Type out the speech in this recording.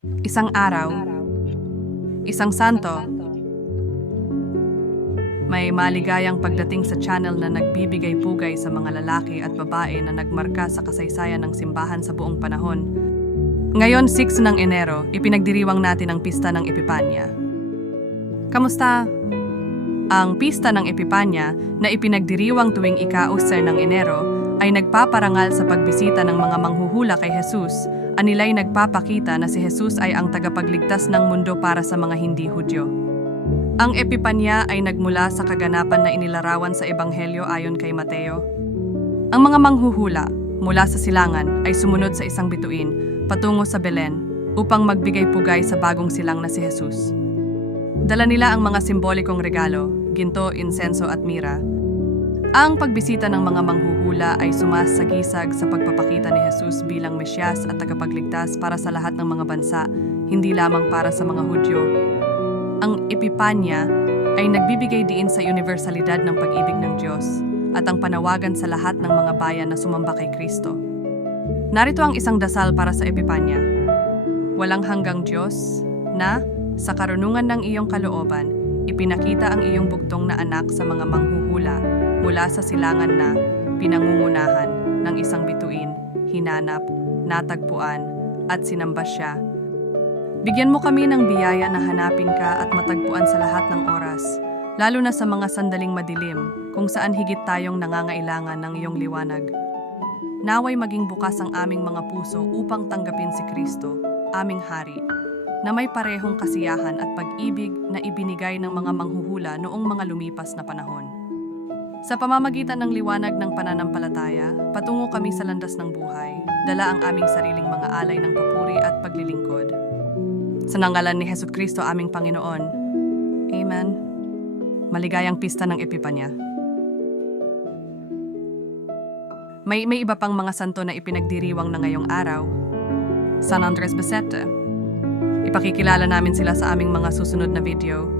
Isang araw, isang santo, may maligayang pagdating sa channel na nagbibigay pugay sa mga lalaki at babae na nagmarka sa kasaysayan ng simbahan sa buong panahon. Ngayon, 6 ng Enero, ipinagdiriwang natin ang pista ng Epipanya. Kamusta? Ang pista ng Epipanya na ipinagdiriwang tuwing ika-user ng Enero ay nagpaparangal sa pagbisita ng mga manghuhula kay Jesus. Anilay nagpapakita na si Jesus ay ang tagapagligtas ng mundo para sa mga hindi Hudyo. Ang Epipanya ay nagmula sa kaganapan na inilarawan sa Ebanghelyo ayon kay Mateo. Ang mga manghuhula mula sa silangan ay sumunod sa isang bituin patungo sa Belen upang magbigay pugay sa bagong silang na si Jesus. Dala nila ang mga simbolikong regalo, ginto, insenso at mira. Ang pagbisita ng mga manghuhula ay sumasagisag sa pagpapakita ni Jesus bilang Mesyas at tagapagligtas para sa lahat ng mga bansa, hindi lamang para sa mga Hudyo. Ang Epipanya ay nagbibigay diin sa universalidad ng pag-ibig ng Diyos at ang panawagan sa lahat ng mga bayan na sumamba kay Kristo. Narito ang isang dasal para sa Epipanya. Walang hanggang Diyos na, sa karunungan ng iyong kalooban, ipinakita ang iyong bugtong na anak sa mga manghuhula mula sa silangan na pinangungunahan ng isang bituin, hinanap, natagpuan, at sinamba siya. Bigyan mo kami ng biyaya na hanapin ka at matagpuan sa lahat ng oras, lalo na sa mga sandaling madilim kung saan higit tayong nangangailangan ng iyong liwanag. Naway maging bukas ang aming mga puso upang tanggapin si Kristo, aming Hari, na may parehong kasiyahan at pag-ibig na ibinigay ng mga manghuhula noong mga lumipas na panahon. Sa pamamagitan ng liwanag ng pananampalataya, patungo kami sa landas ng buhay, dala ang aming sariling mga alay ng papuri at paglilingkod. Sa nangalan ni Heso Kristo aming Panginoon. Amen. Maligayang pista ng Epipanya. May, may iba pang mga santo na ipinagdiriwang na ngayong araw. San Andres Basete. Ipakikilala namin sila sa aming mga susunod na video.